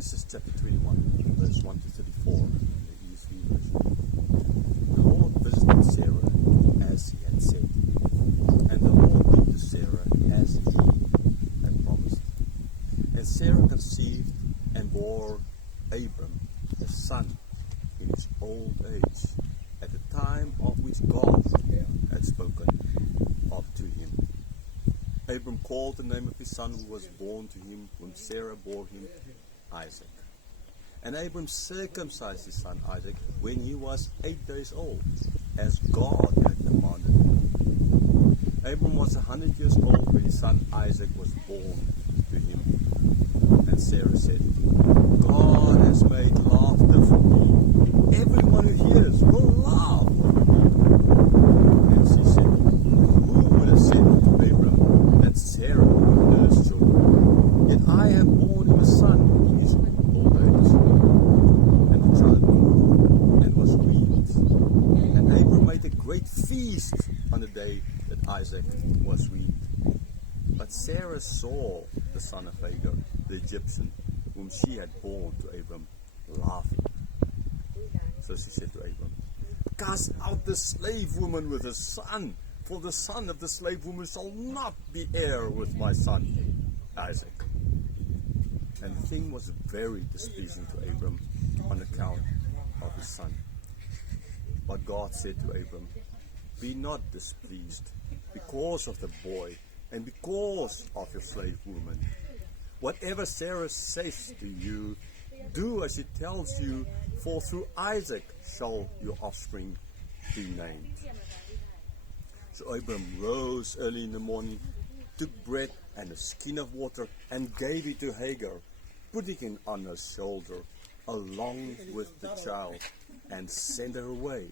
Genesis chapter 21, verse 1 to 34, in the ESV version. The Lord visited Sarah as he had said, and the Lord did to Sarah as he had promised. And Sarah conceived and bore Abram a son in his old age, at the time of which God had spoken of to him. Abram called the name of his son who was born to him, whom Sarah bore him, Isaac. And Abram circumcised his son Isaac when he was 8 days old, as God had commanded him. Abram was 100 years old when his son Isaac was born to him. And Sarah said, God has made laughter for me. Everyone who hears will laugh. And she said, who would have said to Abram that Sarah would nurse children? Yet I have borne him a son in his old age. And the child grew and was weaned. And Abram made a great feast on the day that Isaac was weaned. But Sarah saw the son of Hagar, the Egyptian, whom she had borne to Abram, laughing. So she said to Abram, cast out the slave woman with her son, for the son of the slave woman shall not be heir with my son Isaac. And the thing was very displeasing to Abram on account of his son. But God said to Abram, be not displeased because of the boy and because of your slave woman. Whatever Sarah says to you, do as she tells you, for through Isaac shall your offspring be named. So Abram rose early in the morning, took bread and a skin of water, and gave it to Hagar, putting it on her shoulder, along with the child, and sent her away.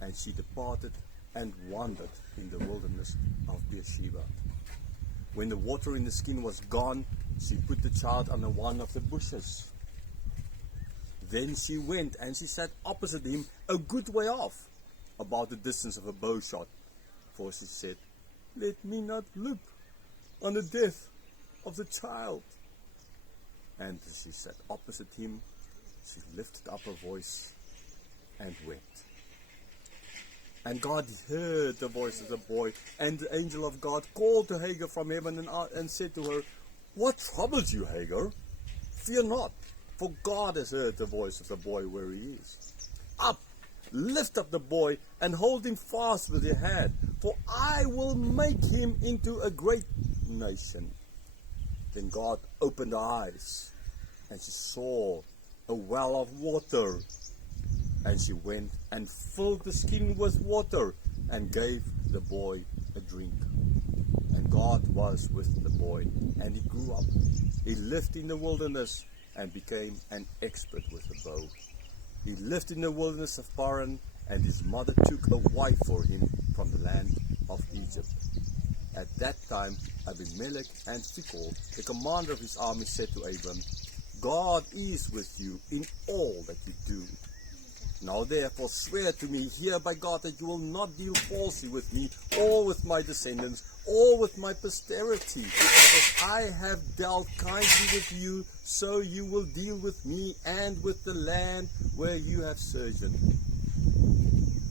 And she departed and wandered in the wilderness of Beersheba. When the water in the skin was gone, she put the child under one of the bushes. Then she went and she sat opposite him a good way off, about the distance of a bow shot. For she said, let me not look on the death of the child. And as she sat opposite him, she lifted up her voice and wept. And God heard the voice of the boy, and the angel of God called to Hagar from heaven and said to her, what troubles you, Hagar? Fear not, for God has heard the voice of the boy where he is. Up, lift up the boy, and hold him fast with your hand, for I will make him into a great nation. Then God opened her eyes, and she saw a well of water. And she went and filled the skin with water, and gave the boy a drink. And God was with the boy, and he grew up. He lived in the wilderness, and became an expert with a bow. He lived in the wilderness of Paran, and his mother took a wife for him from the land of Egypt. At that time, Abimelech and Phicol, the commander of his army, said to Abram, God is with you in all that you do. Now therefore swear to me here by God that you will not deal falsely with me, or with my descendants, or with my posterity. As I have dealt kindly with you, so you will deal with me and with the land where you have sojourned.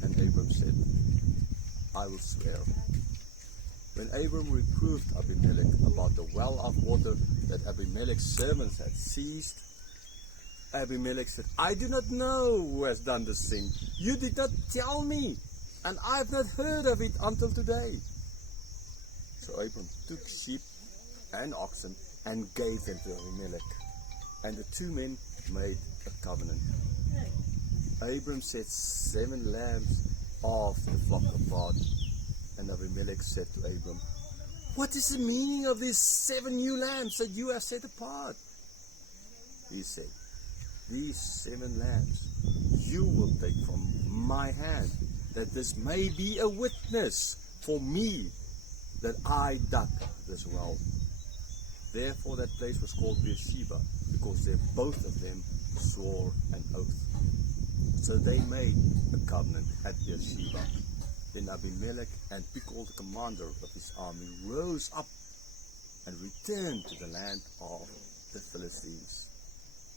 And Abram said, I will swear. When Abram reproved Abimelech about the well of water that Abimelech's servants had seized, Abimelech said, I do not know who has done this thing. You did not tell me, and I have not heard of it until today. So Abram took sheep and oxen and gave them to Abimelech. And the two men made a covenant. Abram set 7 lambs of the flock apart. And Abimelech said to Abram, what is the meaning of these 7 new lambs that you have set apart? He said, these 7 lambs you will take from my hand, that this may be a witness for me that I dug this well. Therefore that place was called Beersheba, because they both of them swore an oath. So they made a covenant at Beersheba. Then Abimelech and Phicol, the commander of his army, rose up and returned to the land of the Philistines.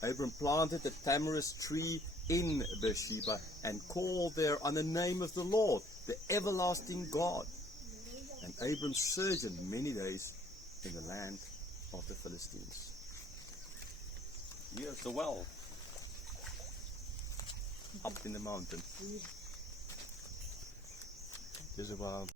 Abram planted a tamarisk tree in Beersheba and called there on the name of the Lord, the everlasting God. And Abram sojourned many days in the land of the Philistines. Here's the well, up in the mountain. There's a well.